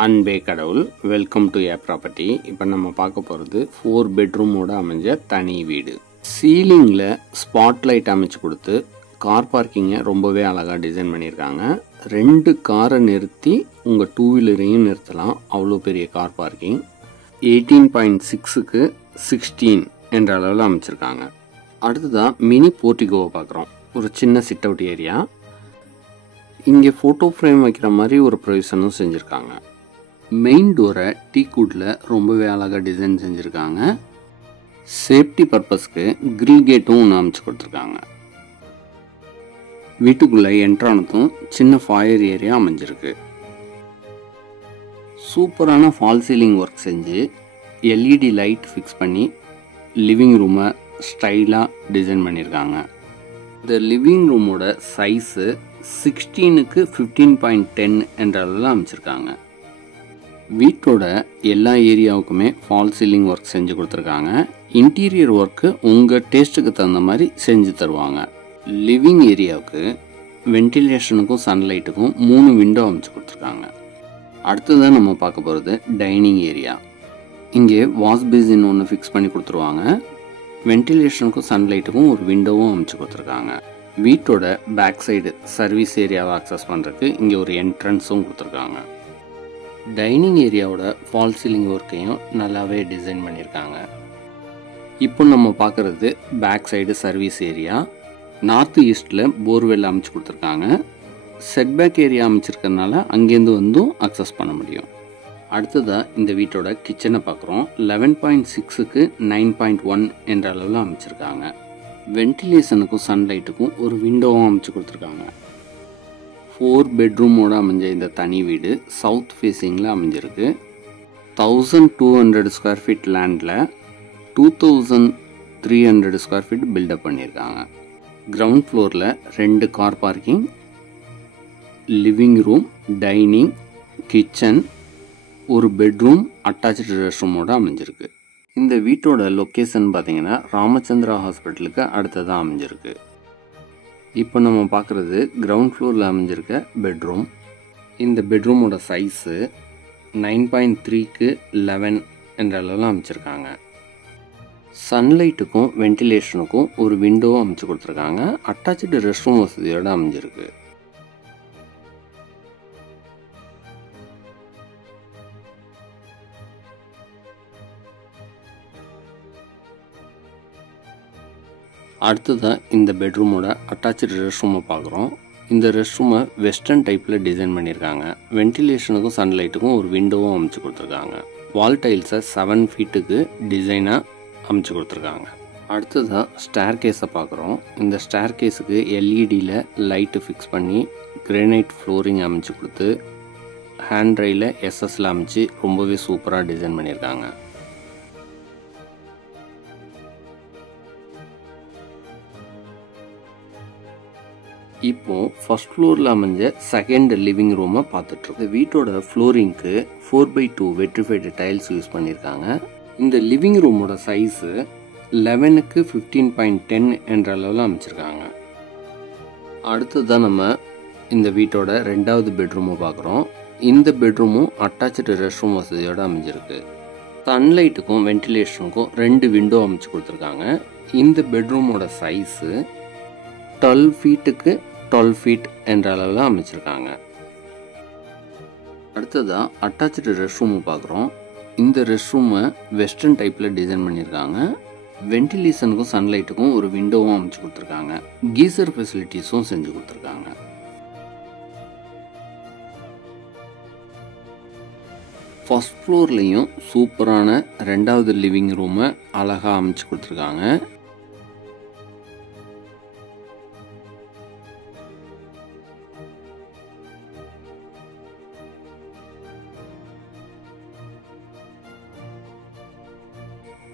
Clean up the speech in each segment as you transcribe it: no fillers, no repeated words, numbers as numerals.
அன்பே கடவுள். Welcome to A property. இப்போ நம்ம பார்க்க போகிறது 4 பெட்ரூமோட அமைஞ்ச தனி வீடு. சீலிங்கில் ஸ்பாட் லைட் அமைச்சு கொடுத்து கார் பார்க்கிங்கை ரொம்பவே அழகாக டிசைன் பண்ணியிருக்காங்க. 2 காரை நிறுத்தி உங்கள் 2 வீலரையும் நிறுத்தலாம், அவ்வளோ பெரிய கார் பார்க்கிங். 18.6க்கு 16 என்ற அளவில் அமைச்சிருக்காங்க. அடுத்ததான் மினி போர்ட்டிகோவை பார்க்குறோம். ஒரு சின்ன சிட் அவுட் ஏரியா. இங்கே ஃபோட்டோ ஃப்ரேம் வைக்கிற மாதிரி ஒரு ப்ரொவிஷனும் செஞ்சுருக்காங்க. மெயின் டோரை டீக்குட்டில் ரொம்பவே அழகாக டிசைன் செஞ்சுருக்காங்க. சேஃப்டி பர்பஸ்க்கு கிரில் கேட்டும் ஒன்று அமைச்சு கொடுத்துருக்காங்க. வீட்டுக்குள்ளே என்ட்ரானதும் சின்ன ஃபாயர் ஏரியா அமைஞ்சிருக்கு. சூப்பரான ஃபால் சீலிங் ஒர்க் செஞ்சு எல்இடி லைட் ஃபிக்ஸ் பண்ணி லிவிங் ரூமை ஸ்டைலாக டிசைன் பண்ணியிருக்காங்க. இந்த லிவிங் ரூமோட சைஸு 16க்கு 15.10 என்ற அளவில் அமைச்சிருக்காங்க. வீட்டோட எல்லா ஏரியாவுக்குமே ஃபால் சீலிங் ஒர்க் செஞ்சு கொடுத்துருக்காங்க. இன்டீரியர் ஒர்க்கு உங்கள் டேஸ்ட்டுக்கு தகுந்த மாதிரி செஞ்சு தருவாங்க. லிவிங் ஏரியாவுக்கு வென்டிலேஷனுக்கும் சன்லைட்டுக்கும் 3 விண்டோ அமைச்சு கொடுத்துருக்காங்க. அடுத்ததான் நம்ம பார்க்க போகிறது டைனிங் ஏரியா. இங்கே வாஷ் பேசின் ஒன்று ஃபிக்ஸ் பண்ணி கொடுத்துருவாங்க. வென்டிலேஷனுக்கும் சன்லைட்டுக்கும் ஒரு விண்டோவும் அமைச்சு கொடுத்துருக்காங்க. வீட்டோட பேக் சைடு சர்வீஸ் ஏரியாவை அக்சஸ் பண்ணுறதுக்கு இங்கே ஒரு என்ட்ரன்ஸும் கொடுத்துருக்காங்க. டைனிங் ஏரியாவோட ஃபால் சீலிங் ஒர்க்கையும் நல்லாவே டிசைன் பண்ணியிருக்காங்க. இப்போ நம்ம பார்க்குறது back side service area. North ஈஸ்டில் போர்வெல் அமைச்சு கொடுத்துருக்காங்க. செட்பேக் ஏரியா அமைச்சிருக்கிறதுனால அங்கேருந்து வந்தும் அக்சஸ் பண்ண முடியும். அடுத்ததாக இந்த வீட்டோட கிச்சனை பார்க்குறோம். 11.6க்கு 9.1 என்ற அளவில் அமைச்சிருக்காங்க. வென்டிலேஷனுக்கும் சன்லைட்டுக்கும் ஒரு விண்டோவும் அமைச்சு கொடுத்துருக்காங்க. 4 பெட்ரூமோட அமைஞ்ச இந்த தனி வீடு சவுத் ஃபேஸிங்கில் அமைஞ்சிருக்கு. 1200 ஸ்கொயர் ஃபீட் லேண்டில் 2300 ஸ்கொயர் ஃபீட் பில்டப் பண்ணியிருக்காங்க. கிரவுண்ட் ஃப்ளோரில் 2 car parking, living room, dining, kitchen, ஒரு பெட்ரூம், அட்டாச்சு ரெஸ்ட் ரூமோட அமைஞ்சிருக்கு. இந்த வீட்டோட லொக்கேஷன் பார்த்தீங்கன்னா ராமச்சந்திரா ஹாஸ்பிட்டலுக்கு அடுத்ததாக அமைஞ்சிருக்கு. இப்போ நம்ம பார்க்குறது கிரவுண்ட் ஃப்ளோரில் அமைஞ்சிருக்க பெட்ரூம். இந்த பெட்ரூமோட சைஸு 9.3க்கு 11 என்ற அளவில் அமைச்சிருக்காங்க. சன்லைட்டுக்கும் வென்டிலேஷனுக்கும் ஒரு விண்டோவும் அமைச்சு கொடுத்துருக்காங்க. அட்டாச்சு ரெஸ்ட் ரூம் வசதியோடு அமைஞ்சிருக்கு. அடுத்ததாக இந்த பெட்ரூமோட அட்டாச்சு ரெஸ்ட் ரூமை பார்க்குறோம். இந்த ரெஸ்ட் ரூமை வெஸ்டர்ன் டைப்பில் டிசைன் பண்ணியிருக்காங்க. வென்டிலேஷனுக்கும் சன்லைட்டுக்கும் ஒரு விண்டோவும் அமைச்சு கொடுத்துருக்காங்க. வால் டைல்ஸை 7 ஃபீட்டுக்கு டிசைனாக அமைச்சு கொடுத்துருக்காங்க. அடுத்ததாக ஸ்டேர் கேஸை பார்க்குறோம். இந்த ஸ்டேர் கேஸுக்கு எல்இடியில் லைட்டு ஃபிக்ஸ் பண்ணி கிரானைட் ஃப்ளோரிங் அமைச்சு கொடுத்து ஹேண்ட் ரையில் எஸ்எஸ்ல அமைச்சு ரொம்பவே சூப்பராக டிசைன் பண்ணியிருக்காங்க. இப்போ ஃபர்ஸ்ட் ஃப்ளோரில் அமைஞ்ச செகண்ட் லிவிங் ரூமை பார்த்துட்ருக்கோம். இந்த வீட்டோட ஃப்ளோரிங்க்கு 4x2 வெட்ரிஃபைடு டைல்ஸ் யூஸ் பண்ணியிருக்காங்க. இந்த லிவிங் ரூமோட சைஸு 11க்கு 15.10 என்ற அளவில் அமைச்சிருக்காங்க. அடுத்ததான் நம்ம இந்த வீட்டோட 2வது பெட்ரூமை பார்க்குறோம். இந்த பெட்ரூமும் அட்டாச்சு ரெஸ்ட் ரூம் வசதியோடு அமைஞ்சிருக்கு. சன்லைட்டுக்கும் வென்டிலேஷனுக்கும் 2 விண்டோ அமைச்சு கொடுத்துருக்காங்க. இந்த பெட்ரூமோட சைஸு 12 ஃபீட்டுக்கு 12 ஃபீட் என்ற அளவில் அமைச்சிருக்காங்க. அடுத்ததாக அட்டாச்சு ரெஸ்ட் ரூமை பார்க்குறோம். இந்த ரெஸ்ட் ரூமை வெஸ்டர்ன் டைப்பில் டிசைன் பண்ணியிருக்காங்க. வென்டிலேஷனுக்கும் சன்லைட்டுக்கும் ஒரு விண்டோவும் அமைச்சு கொடுத்துருக்காங்க. கீசர் ஃபெசிலிட்டிஸும் செஞ்சு கொடுத்துருக்காங்க. ஃபர்ஸ்ட் ஃப்ளோர்லேயும் சூப்பரான 2வது லிவிங் ரூமை அழகாக அமைச்சு கொடுத்துருக்காங்க.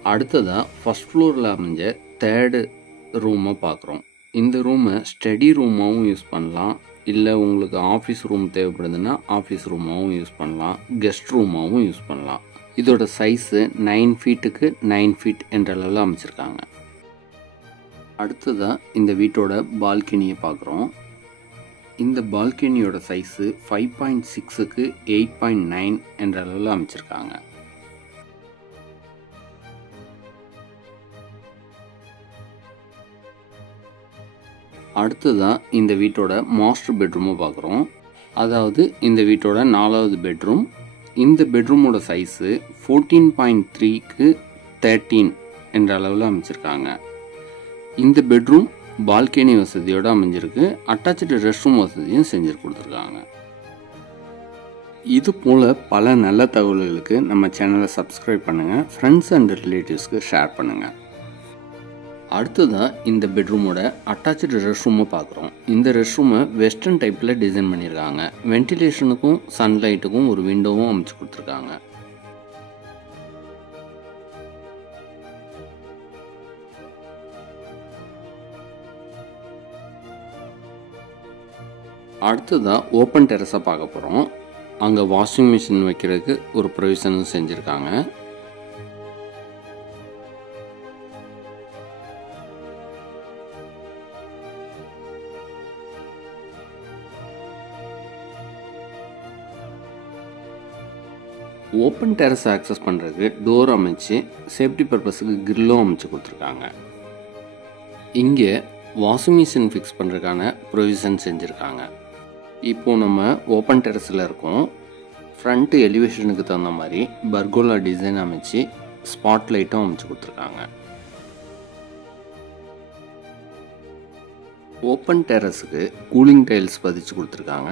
அடுத்ததாக ஃபர்ஸ்ட் ஃப்ளோரில் அமைஞ்ச 3rd ரூமை பார்க்குறோம். இந்த ரூமை ஸ்டடி ரூமாகவும் யூஸ் பண்ணலாம், இல்லை உங்களுக்கு ஆஃபீஸ் ரூம் தேவைப்படுதுன்னா ஆஃபீஸ் ரூமாகவும் யூஸ் பண்ணலாம், கெஸ்ட் ரூமாகவும் யூஸ் பண்ணலாம். இதோட சைஸு 9 ஃபீட்டுக்கு 9 ஃபீட் என்ற அளவில் அமைச்சிருக்காங்க. அடுத்ததாக இந்த வீட்டோட பால்கனியை பார்க்குறோம். இந்த பால்கனியோட சைஸு 5.6க்கு 8.9 என்ற அளவில் அமைச்சிருக்காங்க. அடுத்ததான் இந்த வீட்டோட மாஸ்டர் பெட்ரூமை பார்க்குறோம். அதாவது இந்த வீட்டோட 4வது பெட்ரூம். இந்த பெட்ரூமோட சைஸு 14.3க்கு 13 என்ற அளவில் அமைச்சிருக்காங்க. இந்த பெட்ரூம் பால்கனி வசதியோடு அமைஞ்சிருக்கு. அட்டாச்சு ரெஸ்ட் ரூம் வசதியும் செஞ்சு கொடுத்துருக்காங்க. இது போல் பல நல்ல தகவல்களுக்கு நம்ம சேனலை சப்ஸ்கிரைப் பண்ணுங்கள். ஃப்ரெண்ட்ஸ் அண்ட் ரிலேட்டிவ்ஸ்க்கு ஷேர் பண்ணுங்கள். அடுத்ததான் இந்த பெட்ரூமோட அட்டாச்சு ரெஸ்ட் ரூமை பார்க்குறோம். இந்த ரெஸ்ட் ரூமை வெஸ்டர்ன் டைப்பில் டிசைன் பண்ணியிருக்காங்க. வென்டிலேஷனுக்கும் சன்லைட்டுக்கும் ஒரு விண்டோவும் அமைச்சு கொடுத்துருக்காங்க. அடுத்ததாக ஓப்பன் டெரஸை பார்க்க போகிறோம். அங்கே வாஷிங் மிஷின் வைக்கிறதுக்கு ஒரு ப்ரொவிஷனும் செஞ்சுருக்காங்க. ஓப்பன் டெரஸ் ஆக்சஸ் பண்ணுறதுக்கு டோர் அமைச்சு சேஃப்டி பர்பஸுக்கு கிரில்லும் அமைச்சு கொடுத்துருக்காங்க. இங்கே வாஷிங் மிஷின் ஃபிக்ஸ் பண்ணுறதுக்கான ப்ரொவிஷன் செஞ்சுருக்காங்க. இப்போது நம்ம ஓப்பன் டெரஸில் இருக்கோம். ஃப்ரண்ட்டு எலிவேஷனுக்கு தகுந்த மாதிரி பர்கோலா டிசைன் அமைச்சு ஸ்பாட் லைட்டும் அமைச்சு கொடுத்துருக்காங்க. ஓப்பன் டெரஸுக்கு கூலிங் டைல்ஸ் பதிச்சு கொடுத்துருக்காங்க.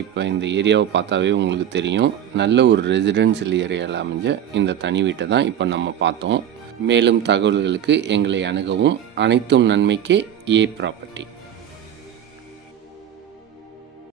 இப்போ இந்த ஏரியாவை பார்த்தாவே உங்களுக்கு தெரியும், நல்ல ஒரு ரெசிடென்ஷியல் ஏரியாவில் அமைஞ்ச இந்த தனி வீட்டை தான் இப்போ நம்ம பார்த்தோம். மேலும் தகவல்களுக்கு எங்களை அணுகவும். அனைத்தும் நன்மைக்கே ஏ ப்ராப்பர்ட்டி.